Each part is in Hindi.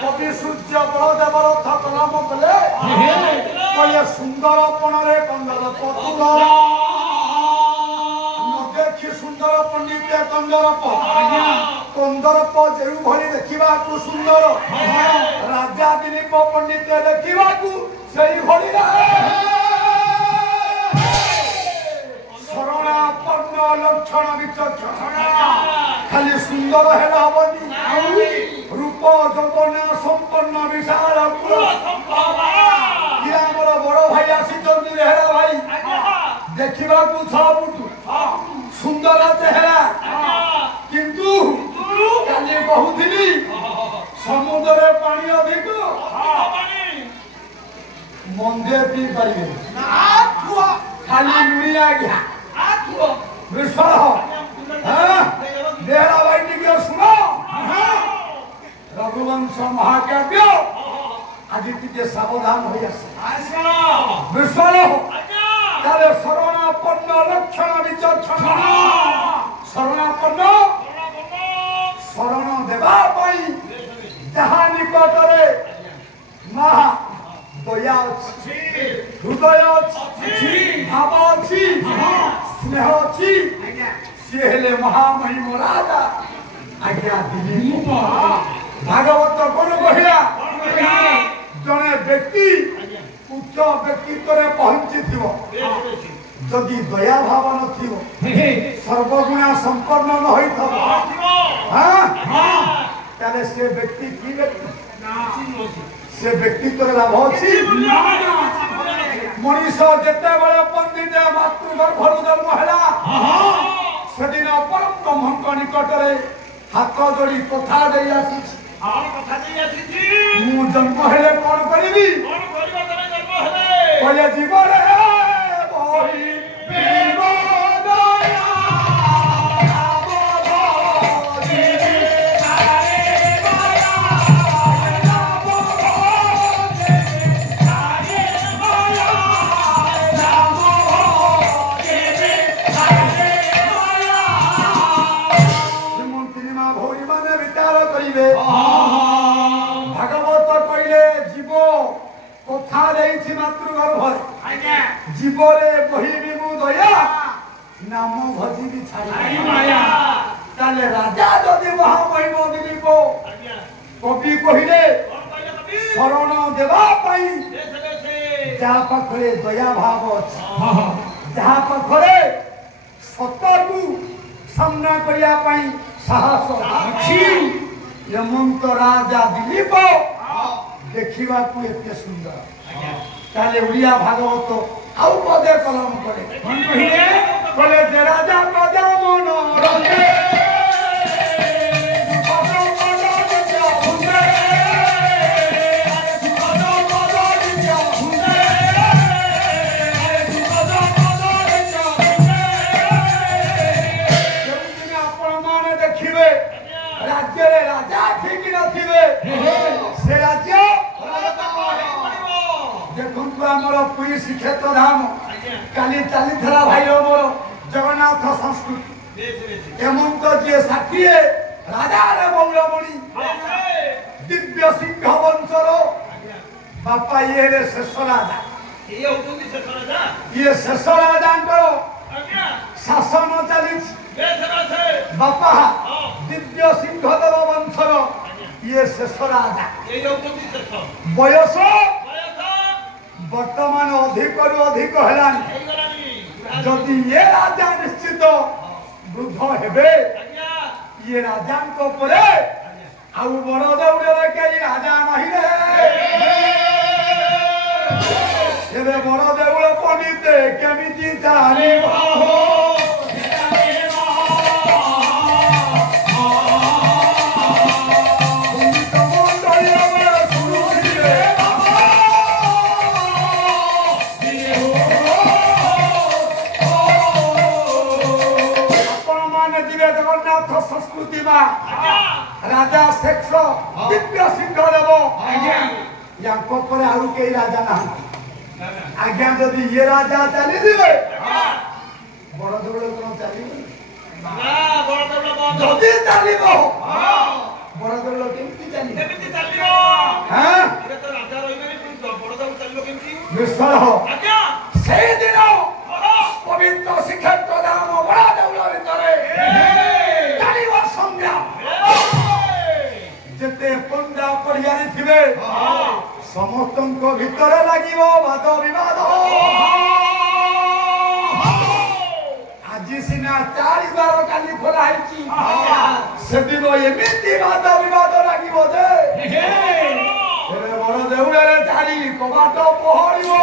कवि सूर्य बलदेवर कलम कले सुंदर पणरे कंदर पतुल देखी सुंदर पंडित कंदरप कंदरप जो भली देखा सुंदर राजा दिलीप पंडित देखा शरणापन्न लक्षण विचक्षण खाली सुंदर है रूप जौवन संपन्न विशाल मोर बड़ भाई आसी रेहरा भाई देखा सबुठ सुंदर चेहरा किंतु काली कहूली समुद्र पानी अधिक मंदे पी पारे खाली नुड़िया गया विश्वास रेहरा भाई टिके सुनो रघुवंश महाकाव्य आज टिके सावधान हो विश्वास ताले शरणापन्न लक्षण विचक्षण शरणापन्न शरण देवा जहाँ निकटरे महा दया हृदय भाव अच्छी स्नेह अच्छी सी हेले महामहिम राजा आज्ञा दिलीप भागवत कौन कहला जड़े व्यक्ति उच्च व्यक्तित्व पहुंची जदि दया भाव न सर्वगुणा संपन्न न से व्यक्ति की व्यक्ति से व्यक्तित्व लाभ अच्छी मनीष जिते बड़े पंडित मातृगर्भर जन्म है से दिन परम ब्रह्म निकटरे हाथ जोड़ी कथा दे जन्म हेले कौन करी जीवन मातृगर्भ जीवरे कहिबी मु दया नाम भजिबी छाड़ी राजा जदि महामहिम दिलीप कवि कहले शरण देवा जहाँ पाखरे दया भाव अच्छी जहाँ पाखरे सतर्क सामना करने साहस अच्छी हेमंत राजा दिलीप देखा एत सुंदर ताले उड़िया भागवत आउ पदे कलम करे जे राजा प्रजा मन रंगे देखिए राज्य राजा ठीक नथिबे से राज्य देखु आमर पुरी श्रीक्षेत्र धाम काली चली भाई मोर जगन्नाथ संस्कृति हेमंत जी साथी राजा मौलमणि दिव्य सिंह वंशर बापा ये शेष राजा ये शेष राजा शासन चली बापा दिव्य सिंहदेव वंशर ये शेष राजा बयस वर्तमान अधिक अधिक है जदि ये राजा निश्चित वृद्ध हेबे ये राजा आउ बड़ दौड़े कई राजा नहीं रे बड़ देउल पंडित केमिति जाने संस्कृति मा राजा शेष दिव्य सिंह देव यांको पर आउ के राजा ना आज्ञा जदि ये राजा चली दिबे बड़ देउल कोन चली ना बड़ देउल बंद जदि चलीबो बड़ देउल केमती चली केमती चलियो हां ये तो राजा रहिबे बड़ देउल चलियो केमती विश्वास हो आज्ञा से दिन पवित्र श्रीक्षेत्र धाम बड़ देउल भितरे चलिबो संग्राम जेते पंडा पड़ियारी थिबे समस्तन को भितरे लागिबो वाद विवाद आज सिना 4 बार काली खोला हैची से दिन एमिति वाद विवाद लागिबो जे एबे बड़ देउळे चारि कबाट पहरिबो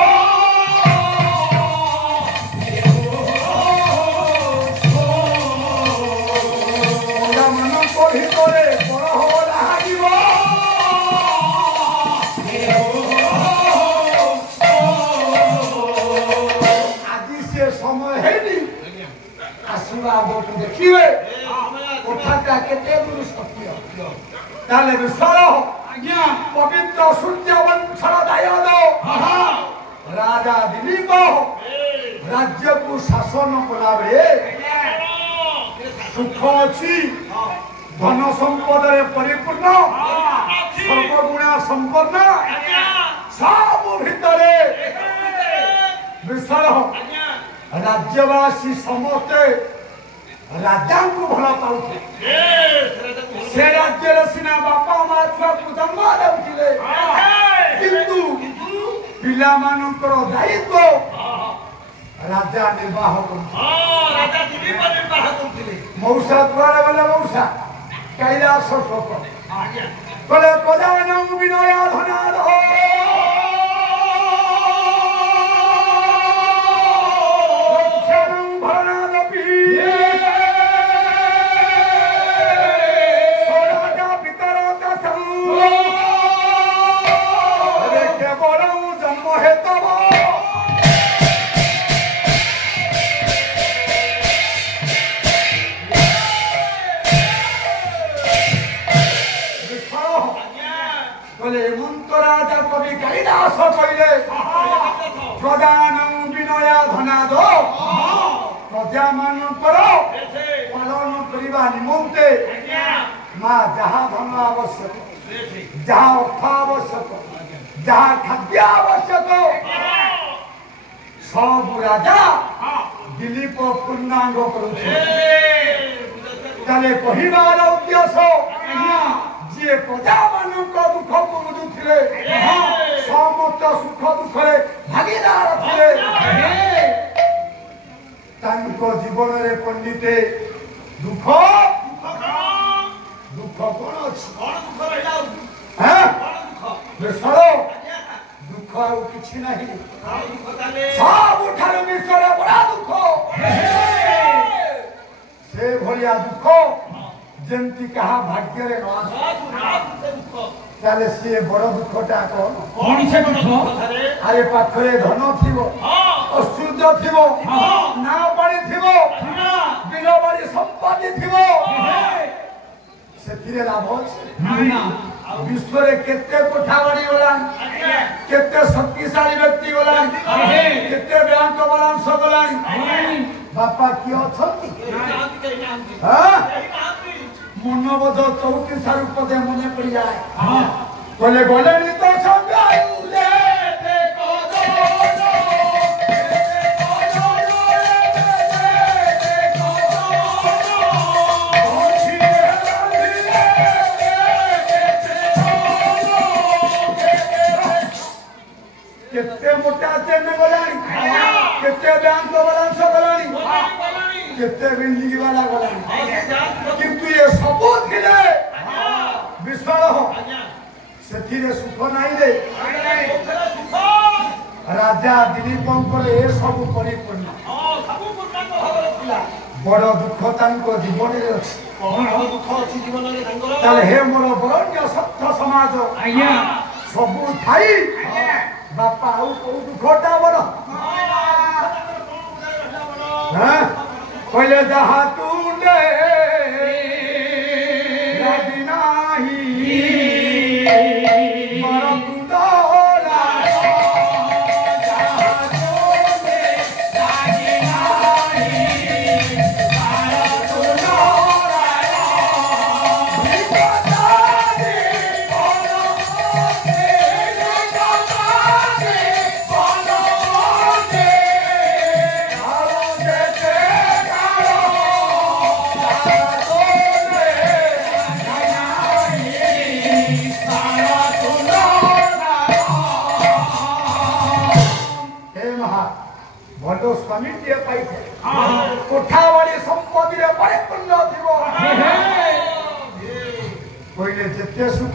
ओला मन को भितरे बड़ हो लागिबो समय है नहीं आशीर्वाद बोट देखिए कथाटा केते गुरु सत्य ताले विश्वास आज्ञा पवित्र सूर्य वंशर दायद राजा दिलीप राज्य को शासन कला बेले सुख अछि धन संपद रे परिपूर्ण सर्वगुण संपन्न सब भितरे विश्वास राज्यवासी समस्ते राजा को भला पाउथे से राज्य सिना बापा मा छुआ को जन्म देउथिले किंतु पिला मानकर दायित्व राजा निर्वाह करथि राजा दिलीप निर्वाह करथिले मौसा द्वारा गले मौसा कैलास शोक कले प्रदान विनय धनाद प्रदान विनय धनाद प्रजा मान पालन करने निमंते माँ जहाँ धन आवश्यक जहाँ अर्थ आवश्यक जहाँ खाद्य आवश्यक सब राजा दिलीप पूर्णांग कहबार उद्देश्य जी प्रजा मान दुख को बुझुले समस्त सुख दुख भागीदार थे जीवन में पंडिते दुख दुख कौन दुख आउ कि नहीं सब विश्व बड़ा दुख से भाया दुख जमती कहा भाग्य रे ताले से बड़ दुखटा कौन से दुख अरे पाखरे धन थिबो अशुद्ध थिबो ना पानी थिबो बिलो बारी संपत्ति थिबो सेथिरे लाभ अछि विश्व रे केते कोठा बाड़ी गलान केते शक्तिशाली व्यक्ति गलान केते बैंक बालांस गलान बापा की अछंती हां मनोबोध 34 पदे मने पड़ जाए बोले बोले नहीं तो संगायु ले देखो केते मोटा चेन गलानी केते बैंक बालांस गलानी केते बिल्डिंग वाला गलानी किंतु ये सब थिले विश्वास सेथिरे सुख नाही रे राजा दिलीपंकर ए सब परिपूर्ण बड़ दुख तांको जीवन रे अछि बड़ दुख अछि जीवन रे तांकर ताले हे मोर बरण्य सत्य समाज आज्ञा सब थाई बापा आउ को दुखटा बड़ हां पहले जहा तू ले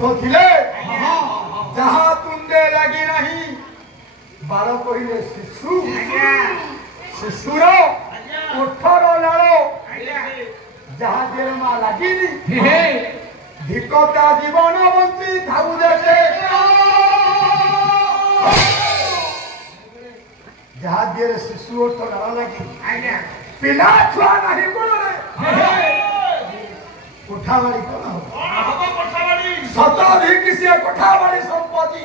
दुख थिले जहाँ तुंडे लगी नहीं बार कहले शिशु शिशुर ओठर लाल जहाँ जेलमा लगी धिकता जीवन बंची थाऊ देते जहाँ जेल शिशु ओठर लाल लगी पिला छुआ नहीं बोले कोठावाड़ी कौन हो शताधिक से कोठावाड़ी संपत्ति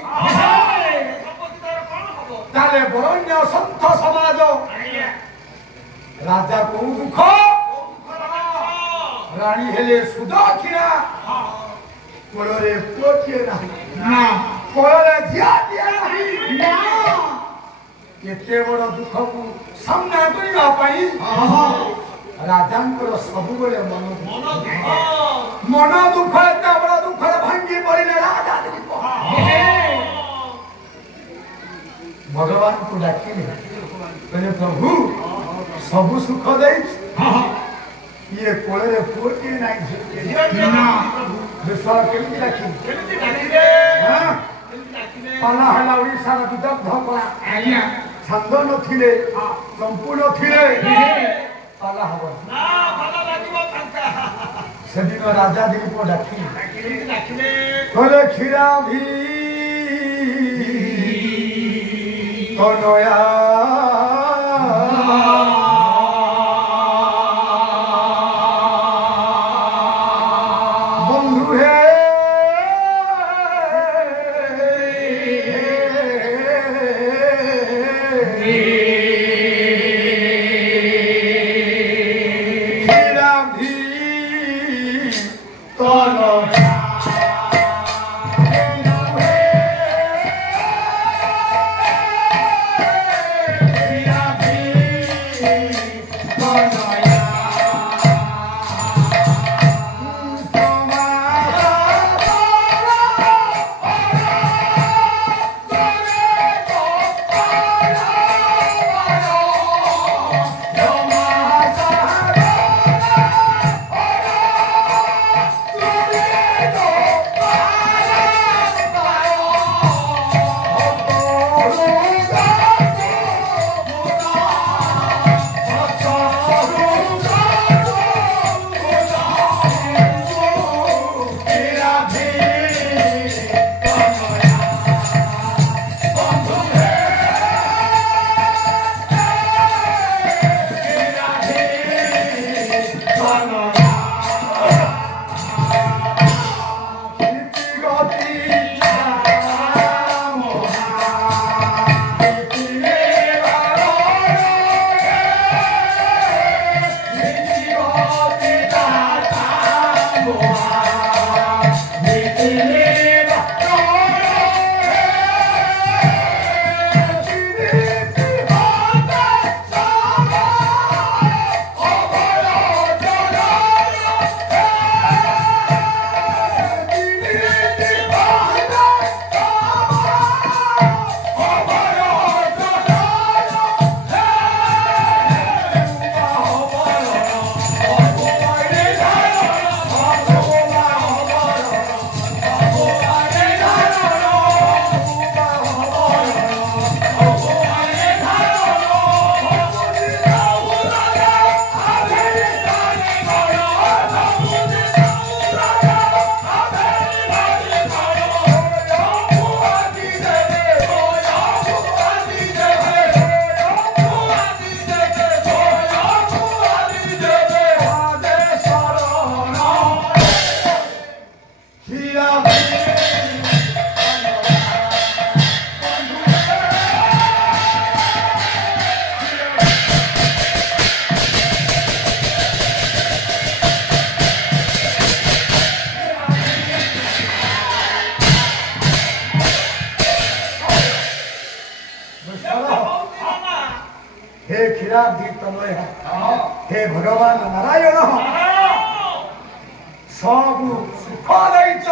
ताले बरण्य संत समाज राजा को दुख रानी हेले सुदक्षिणा कोलरे पोटिए ना कोलरे धिया दिया नहीं केते बड़ दुख को सामना करिया पाई राजांकर सबुबले मन दुख एत बड़ दुख भांगी पड़े राजा भगवान को डाकिले कहले प्रभु सबु सुख दे ये कोले पोटी नहीं विश्वास केमती डाकी पाला हला ओडिशा रा विदग्ध कला छंद नथिले चंपू नथिले पाला हबो ना पाला लागिबो कांता सेदिन राजा दिलीप डाकिले कहले खीरा भी तनया बंधु हे खीरा भी तनया हे क्षीराब्धि तनय हे भगवान नारायण सब सुख दैच